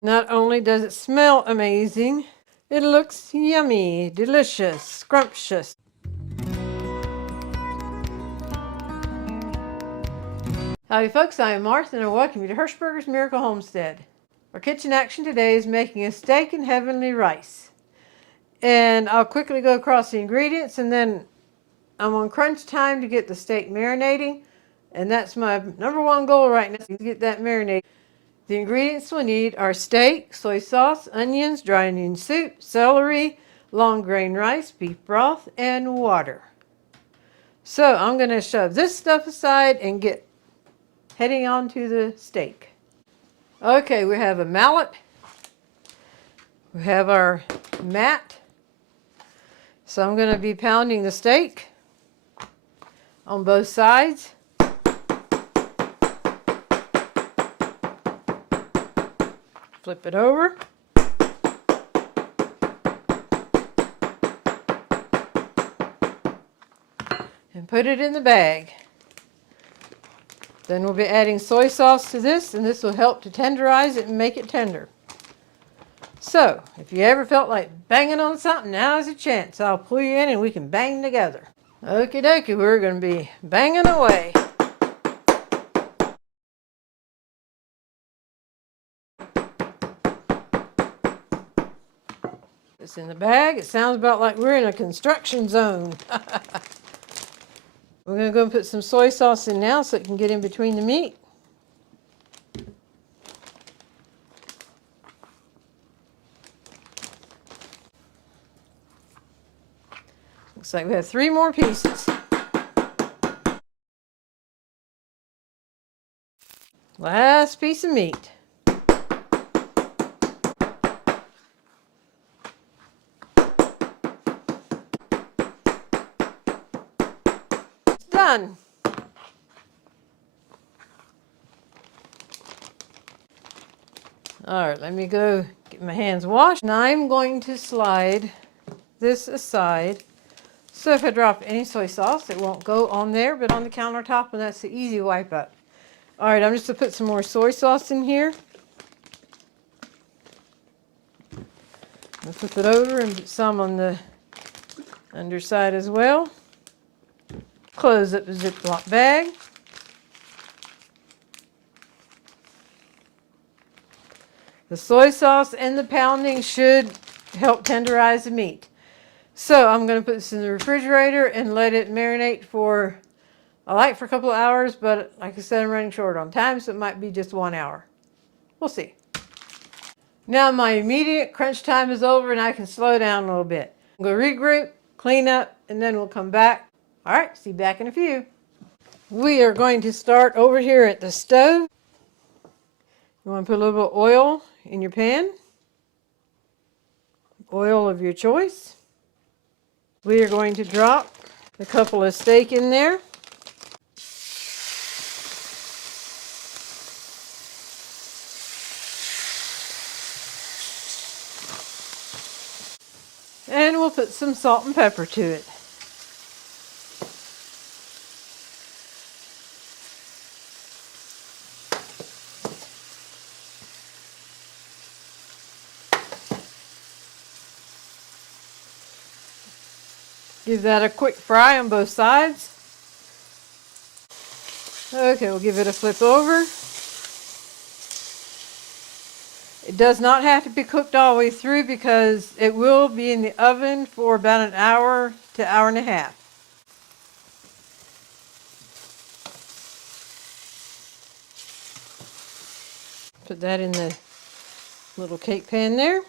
Not only does it smell amazing, it looks yummy, delicious, scrumptious. Howdy folks, I am Martha and I welcome you to Hirschberger's Miracle Homestead. Our kitchen action today is making a steak and heavenly rice. And I'll quickly go across the ingredients and then I'm on crunch time to get the steak marinating. And that's my number one goal right now, to get that marinated. The ingredients we'll need are steak, soy sauce, onions, dry onion soup, celery, long grain rice, beef broth, and water. So I'm going to shove this stuff aside and get heading on to the steak. Okay, we have a mallet. We have our mat. So I'm going to be pounding the steak on both sides. Flip it over. And put it in the bag. Then we'll be adding soy sauce to this, and this will help to tenderize it and make it tender. So, if you ever felt like banging on something, now's your chance. I'll pull you in and we can bang together. Okie dokie, we're going to be banging away. It's in the bag. It sounds about like we're in a construction zone. We're going to go and put some soy sauce in now so it can get in between the meat. Looks like we have 3 more pieces. Last piece of meat. It's done. All right, let me go get my hands washed. Now I'm going to slide this aside. So if I drop any soy sauce, it won't go on there, but on the countertop, and that's the easy wipe up. All right, I'm just going to put some more soy sauce in here. I'll flip it over and put some on the underside as well. Close up the Ziploc bag. The soy sauce and the pounding should help tenderize the meat. So I'm going to put this in the refrigerator and let it marinate for, I like for a couple of hours, but like I said, I'm running short on time, so it might be just 1 hour. We'll see. Now my immediate crunch time is over and I can slow down a little bit. We'll go regroup, clean up, and then we'll come back. All right, see you back in a few. We are going to start over here at the stove. You want to put a little bit of oil in your pan. Oil of your choice. We are going to drop a couple of steak in there. And we'll put some salt and pepper to it. Give that a quick fry on both sides. Okay, we'll give it a flip over. It does not have to be cooked all the way through because it will be in the oven for about an hour to hour and a half. Put that in the little cake pan there.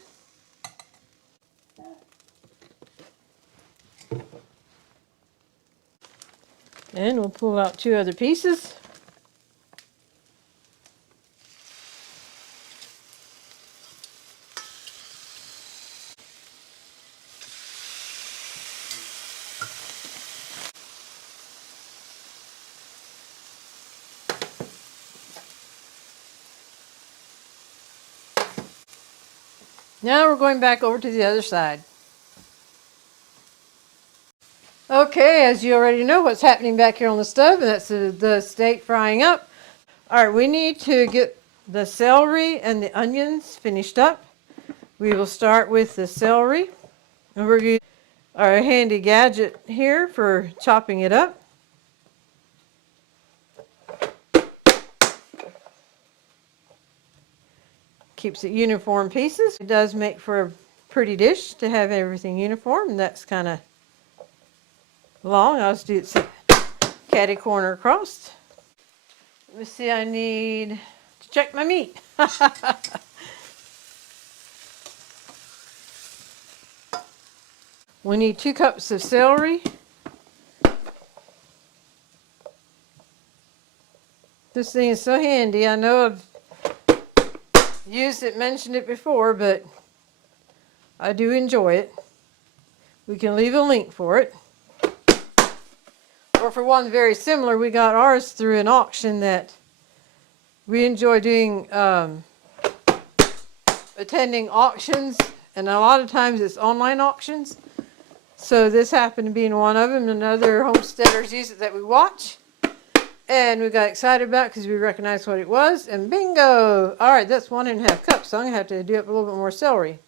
And we'll pull out 2 other pieces. Now we're going back over to the other side. Okay, as you already know what's happening back here on the stove, and that's the steak frying up. All right, we need to get the celery and the onions finished up. We will start with the celery. And we're going to use our handy gadget here for chopping it up. Keeps it uniform pieces. It does make for a pretty dish to have everything uniform. And that's kind of long. I'll just do it catty corner across. Let me see, I need to check my meat. We need 2 cups of celery. This thing is so handy. I know I've used it, mentioned it before, but I do enjoy it. We can leave a link for it. Or for one very similar, we got ours through an auction that we enjoy doing, attending auctions, and a lot of times it's online auctions. So this happened to be in one of them, and other homesteaders use it that we watch. And we got excited about it because we recognized what it was, and bingo! All right, that's 1.5 cups, so I'm going to have to do up a little bit more celery.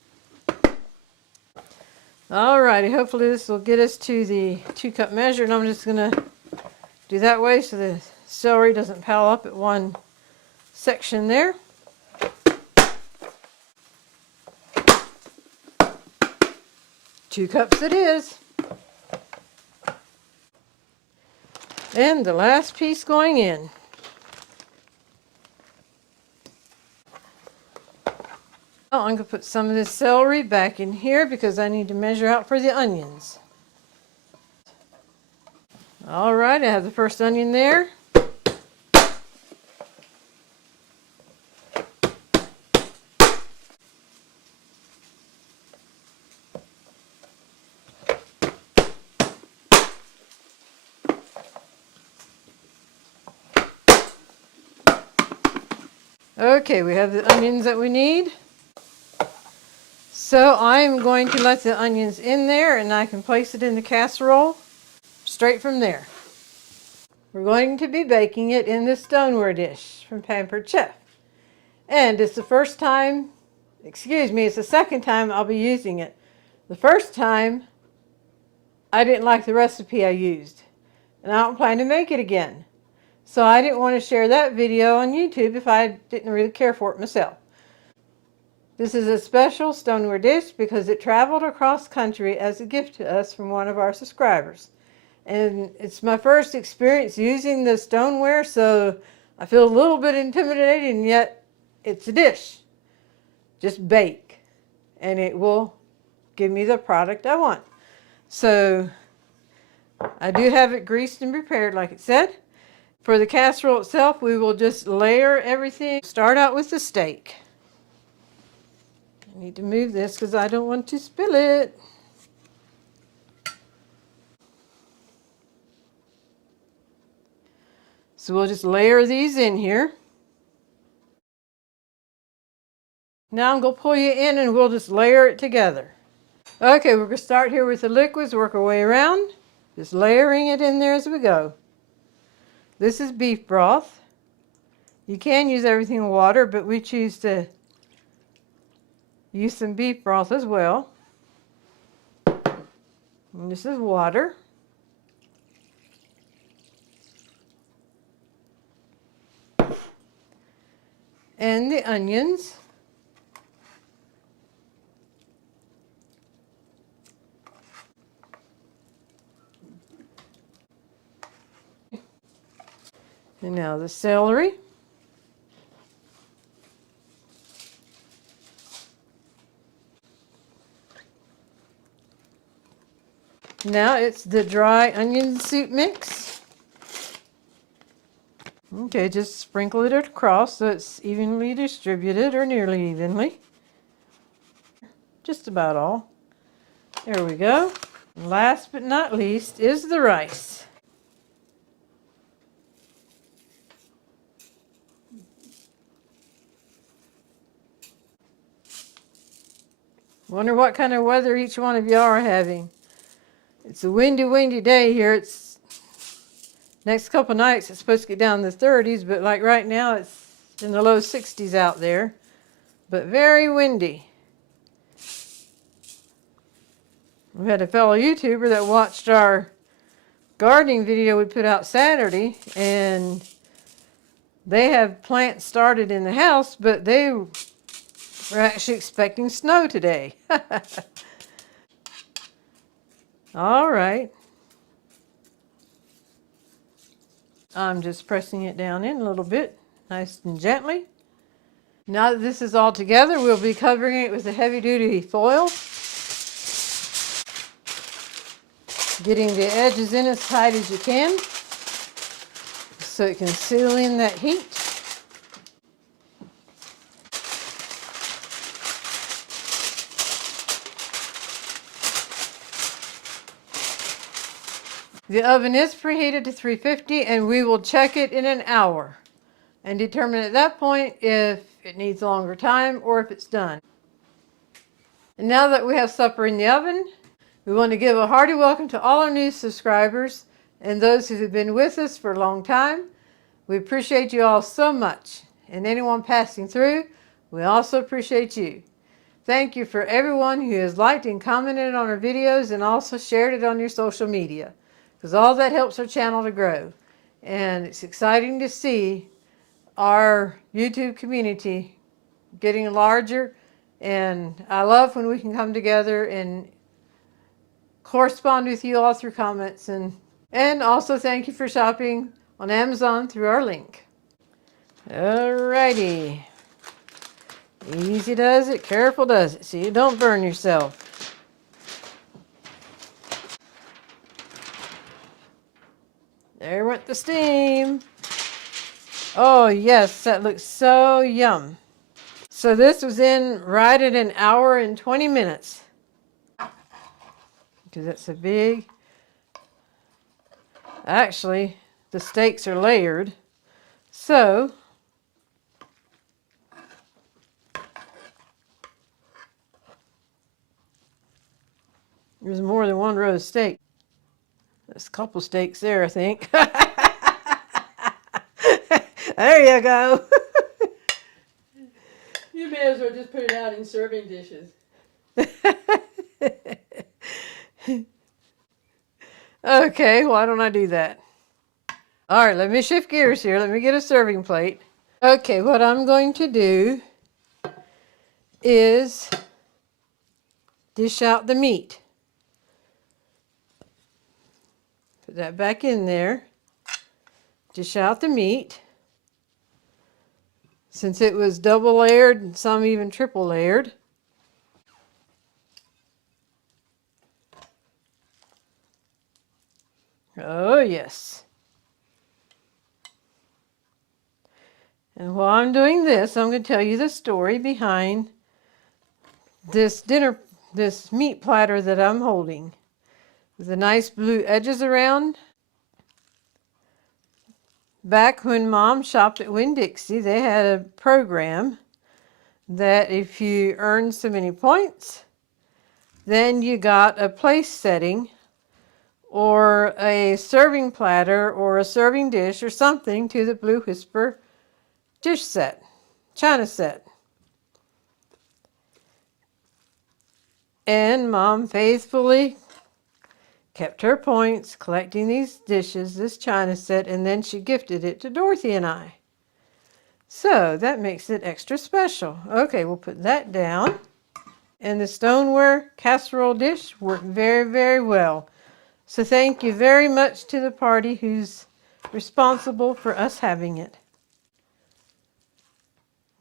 All righty, hopefully this will get us to the 2-cup measure, and I'm just going to do that way so the celery doesn't pile up at one section there. Two cups it is. And the last piece going in. I'm going to put some of this celery back in here because I need to measure out for the onions. All right, I have the first onion there. Okay, we have the onions that we need. So I'm going to let the onions in there, and I can place it in the casserole straight from there. We're going to be baking it in the stoneware dish from Pampered Chef. And it's the first time, it's the second time I'll be using it. The first time, I didn't like the recipe I used, and I don't plan to make it again. So I didn't want to share that video on YouTube if I didn't really care for it myself. This is a special stoneware dish because it traveled across country as a gift to us from one of our subscribers. And it's my first experience using the stoneware, so I feel a little bit intimidated, and yet it's a dish. Just bake, and it will give me the product I want. So I do have it greased and prepared like it said. For the casserole itself, we will just layer everything. Start out with the steak. I need to move this because I don't want to spill it. So we'll just layer these in here. Now I'm going to pull you in and we'll just layer it together. Okay, we're going to start here with the liquids, work our way around. Just layering it in there as we go. This is beef broth. You can use everything in water, but we choose to use some beef broth as well. And this is water. And the onions. And now the celery. Now it's the dry onion soup mix. Okay, just sprinkle it across so it's evenly distributed or nearly evenly. Just about all. There we go. And last but not least is the rice. Wonder what kind of weather each one of y'all are having. It's a windy day here. It's next couple nights it's supposed to get down in the 30s, but like right now it's in the low 60s out there, but very windy. We had a fellow YouTuber that watched our gardening video we put out Saturday, and they have plants started in the house, but they were actually expecting snow today. All right. I'm just pressing it down in a little bit, nice and gently. Now that this is all together, we'll be covering it with a heavy-duty foil, getting the edges in as tight as you can so it can seal in that heat. The oven is preheated to 350, and we will check it in an hour and determine at that point if it needs longer time or if it's done. And now that we have supper in the oven, we want to give a hearty welcome to all our new subscribers and those who have been with us for a long time. We appreciate you all so much. And anyone passing through, we also appreciate you. Thank you for everyone who has liked and commented on our videos and also shared it on your social media, because all that helps our channel to grow. And it's exciting to see our YouTube community getting larger, and I love when we can come together and correspond with you all through comments, and also thank you for shopping on Amazon through our link. Alrighty. Easy does it, careful does it, so you don't burn yourself. There went the steam. Oh yes, that looks so yum. So this was in right at an hour and 20 minutes. Because that's a big, actually the steaks are layered. So there's more than one row of steak. There's a couple steaks there, I think. There you go. You may as well just put it out in serving dishes. Okay, why don't I do that? All right, let me shift gears here. Let me get a serving plate. Okay, what I'm going to do is dish out the meat. Put that back in there. Dish out the meat. Since it was double layered and some even triple layered. Oh yes. And while I'm doing this, I'm going to tell you the story behind this meat platter that I'm holding. With the nice blue edges around. Back when Mom shopped at Winn-Dixie, they had a program that if you earned so many points, then you got a place setting or a serving platter or a serving dish or something to the Blue Whisper dish set, china set. And Mom faithfully kept her points collecting these dishes, this china set, and then she gifted it to Dorothy and I. So that makes it extra special. Okay, we'll put that down. And the stoneware casserole dish worked very, very well. So thank you very much to the party who's responsible for us having it.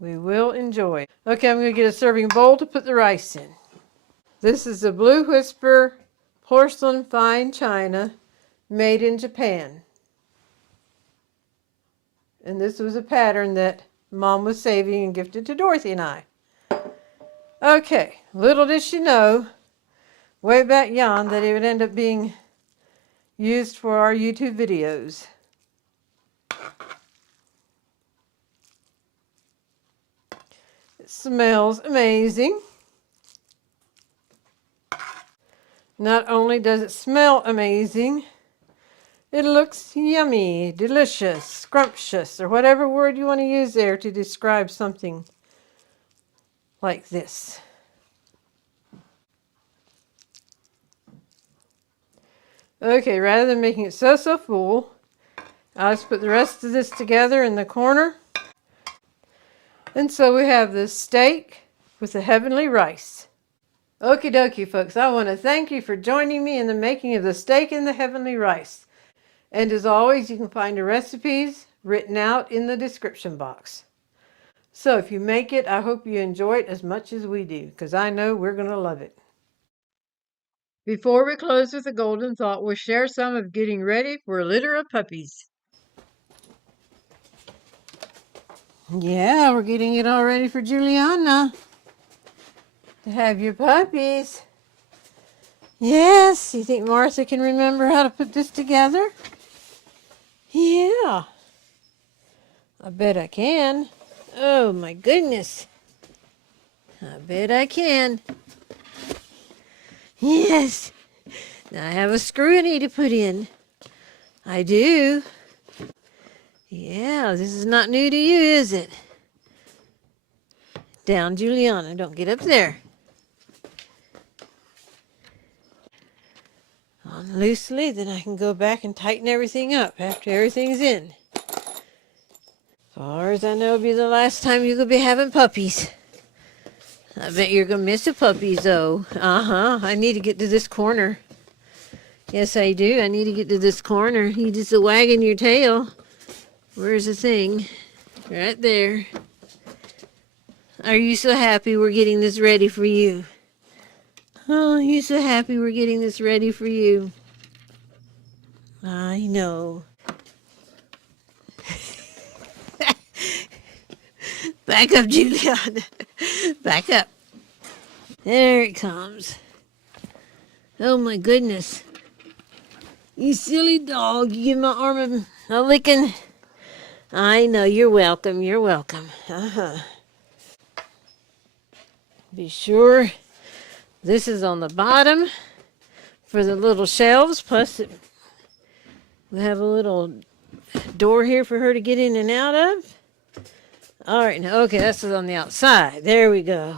We will enjoy it. Okay, I'm going to get a serving bowl to put the rice in. This is the Blue Whisper porcelain fine china made in Japan. And this was a pattern that Mom was saving and gifted to Dorothy and I. Okay, little did she know, way back yon, that it would end up being used for our YouTube videos. It smells amazing. Not only does it smell amazing, It looks yummy, delicious, scrumptious, or whatever word you want to use there to describe something like this. Okay, rather than making it so full, I'll just put the rest of this together in the corner. And so we have the steak with the heavenly rice. Okie dokie, folks. I want to thank you for joining me in the making of the steak and the heavenly rice. And as always, you can find the recipes written out in the description box. So if you make it, I hope you enjoy it as much as we do, because I know we're going to love it. Before we close with a golden thought, we'll share some of getting ready for a litter of puppies. Yeah, we're getting it all ready for Juliana to have your puppies. Yes, you think Martha can remember how to put this together? Yeah, I bet I can. Oh my goodness. I bet I can. Yes. Now I have a screw I need to put in. I do. Yeah, this is not new to you, is it? Down, Juliana. Don't get up there. On loosely, then I can go back and tighten everything up after everything's in. As far as I know, it'll be the last time you're going to be having puppies. I bet you're going to miss the puppies, though. I need to get to this corner. Yes, I do. I need to get to this corner. You just wagging your tail. Where's the thing? Right there. Are you so happy we're getting this ready for you? Oh, you so happy we're getting this ready for you. I know. Back up, Juliana. Back up. There it comes. Oh my goodness. You silly dog. You give my arm a licking. I know. You're welcome. You're welcome. Be sure this is on the bottom for the little shelves. Plus, we have a little door here for her to get in and out of. All right. Now, okay, that's on the outside. There we go.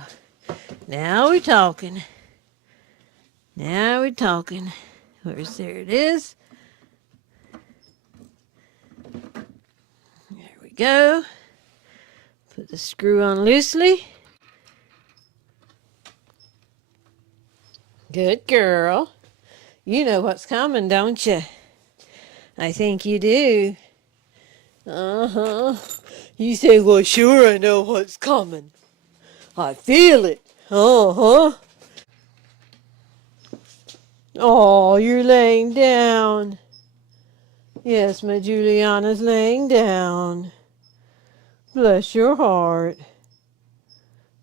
Now we're talking. Now we're talking. There it is. There we go. Put the screw on loosely. Good girl. You know what's coming, don't you? I think you do. You say, well, sure, I know what's coming. I feel it. Oh, you're laying down. Yes, my Juliana's laying down. Bless your heart.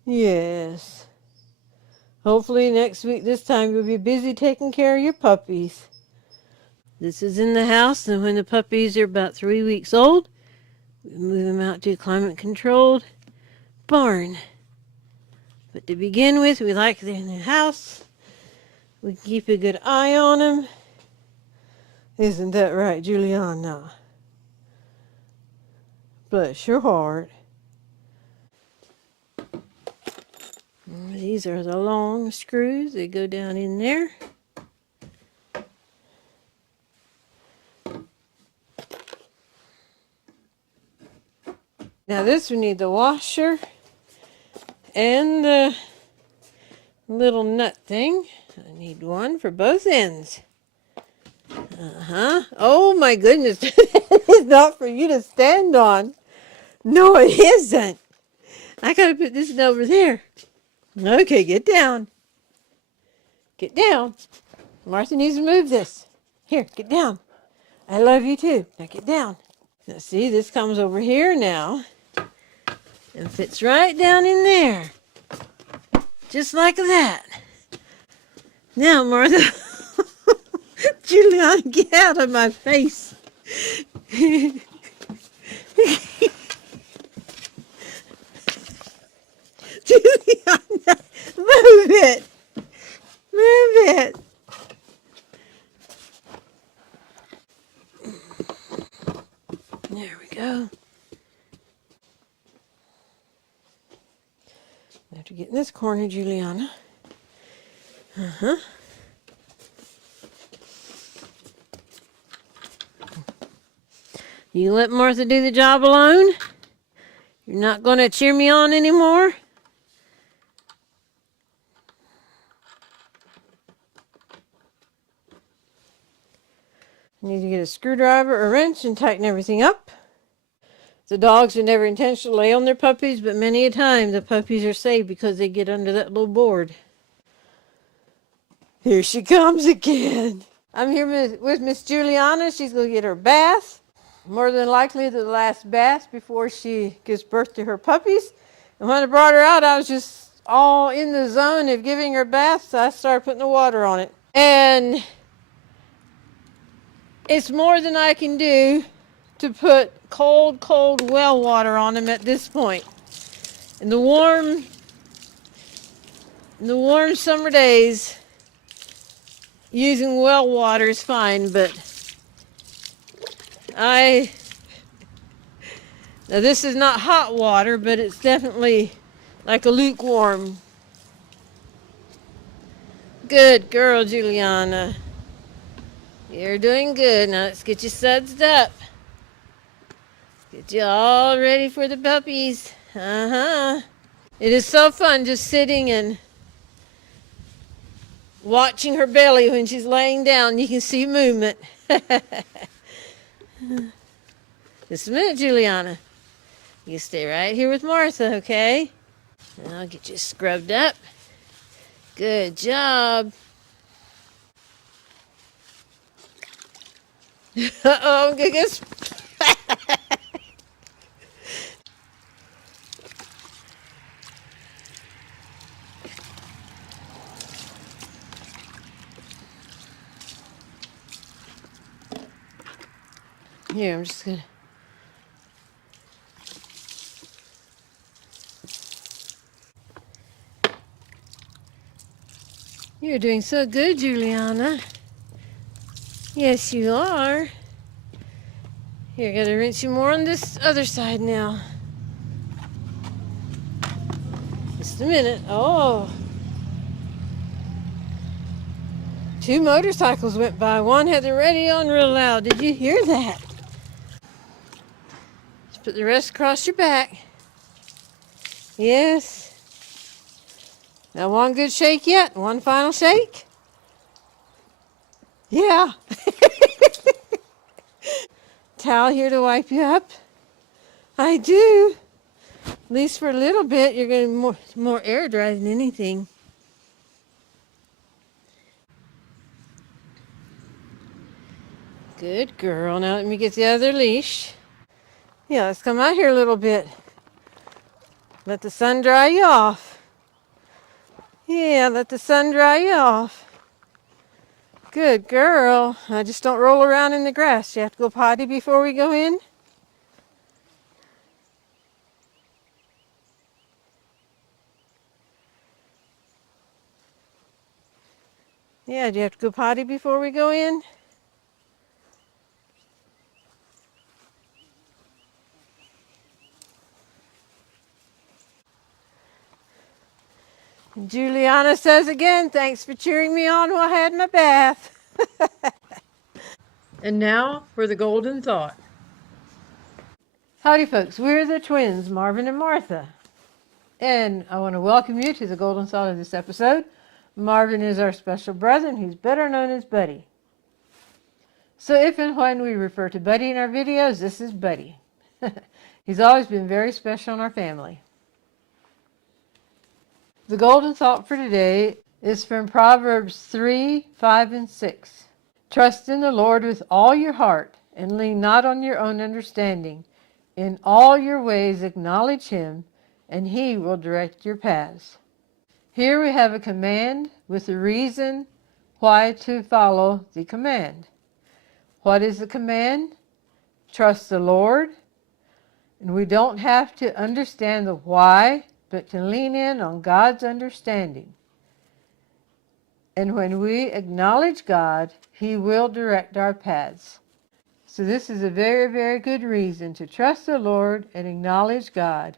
Yes. Hopefully next week, this time, you'll be busy taking care of your puppies. This is in the house, and when the puppies are about 3 weeks old, we move them out to a climate-controlled barn. But to begin with, we like them in the house. We keep a good eye on them. Isn't that right, Juliana? Bless your heart. These are the long screws. They go down in there. Now this we need the washer and the little nut thing. I need one for both ends. Oh my goodness. It's not for you to stand on. No, it isn't. I gotta put this over there. Okay, get down. Get down. Martha needs to move this. Here, get down. I love you too. Now get down. Now see, this comes over here now and fits right down in there. Just like that. Now, Martha. Juliana, get out of my face. Juliana, move it. Move it. corner, Juliana. Uh-huh. You let Martha do the job alone? You're not going to cheer me on anymore? I need to get a screwdriver or wrench and tighten everything up. The dogs are never intentionally lay on their puppies, but many a time the puppies are saved because they get under that little board. Here she comes again. I'm here with Miss Juliana. She's going to get her bath. More than likely the last bath before she gives birth to her puppies. And when I brought her out, I was just all in the zone of giving her bath, so I started putting the water on it. And it's more than I can do to put cold well water on them at this point. In the warm summer days, using well water is fine, but now this is not hot water, but it's definitely like a lukewarm. Good girl, Juliana. You're doing good. Now let's get you sudsed up. Get you all ready for the puppies. Uh-huh. It is so fun just sitting and watching her belly when she's laying down. You can see movement. Just a minute, Juliana. You stay right here with Martha, okay? And I'll get you scrubbed up. Good job. Uh-oh, I'm gonna get... Here, I'm just gonna... You're doing so good, Juliana. Yes, you are. Here, I gotta rinse you more on this other side now. Just a minute. Oh. 2 motorcycles went by. One had the radio on real loud. Did you hear that? Just put the rest across your back. Yes. Now one good shake yet? One final shake? Yeah. Towel here to wipe you up? I do. At least for a little bit. You're going to more air dry than anything. Good girl. Now let me get the other leash. Yeah, let's come out here a little bit. Let the sun dry you off. Yeah, let the sun dry you off. Good girl. I just don't roll around in the grass. You have to go potty before we go in? Yeah, do you have to go potty before we go in? Juliana says again, thanks for cheering me on while I had my bath. And now for the golden thought. Howdy folks, we're the twins, Marvin and Martha. And I want to welcome you to the golden thought of this episode. Marvin is our special brother and he's better known as Buddy. So if and when we refer to Buddy in our videos, this is Buddy. He's always been very special in our family. The golden thought for today is from Proverbs 3, 5, and 6. Trust in the Lord with all your heart and lean not on your own understanding. In all your ways acknowledge him, and he will direct your paths. Here we have a command with a reason why to follow the command. What is the command? Trust the Lord. And we don't have to understand the why, but to lean in on God's understanding. And when we acknowledge God, he will direct our paths. So this is a very, very good reason to trust the Lord and acknowledge God,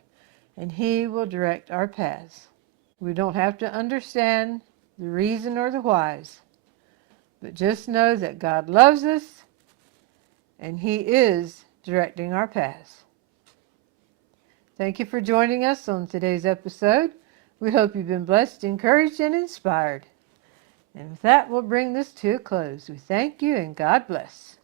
and he will direct our paths. We don't have to understand the reason or the whys, but just know that God loves us and He is directing our paths. Thank you for joining us on today's episode. We hope you've been blessed, encouraged, and inspired. And with that, we'll bring this to a close. We thank you and God bless.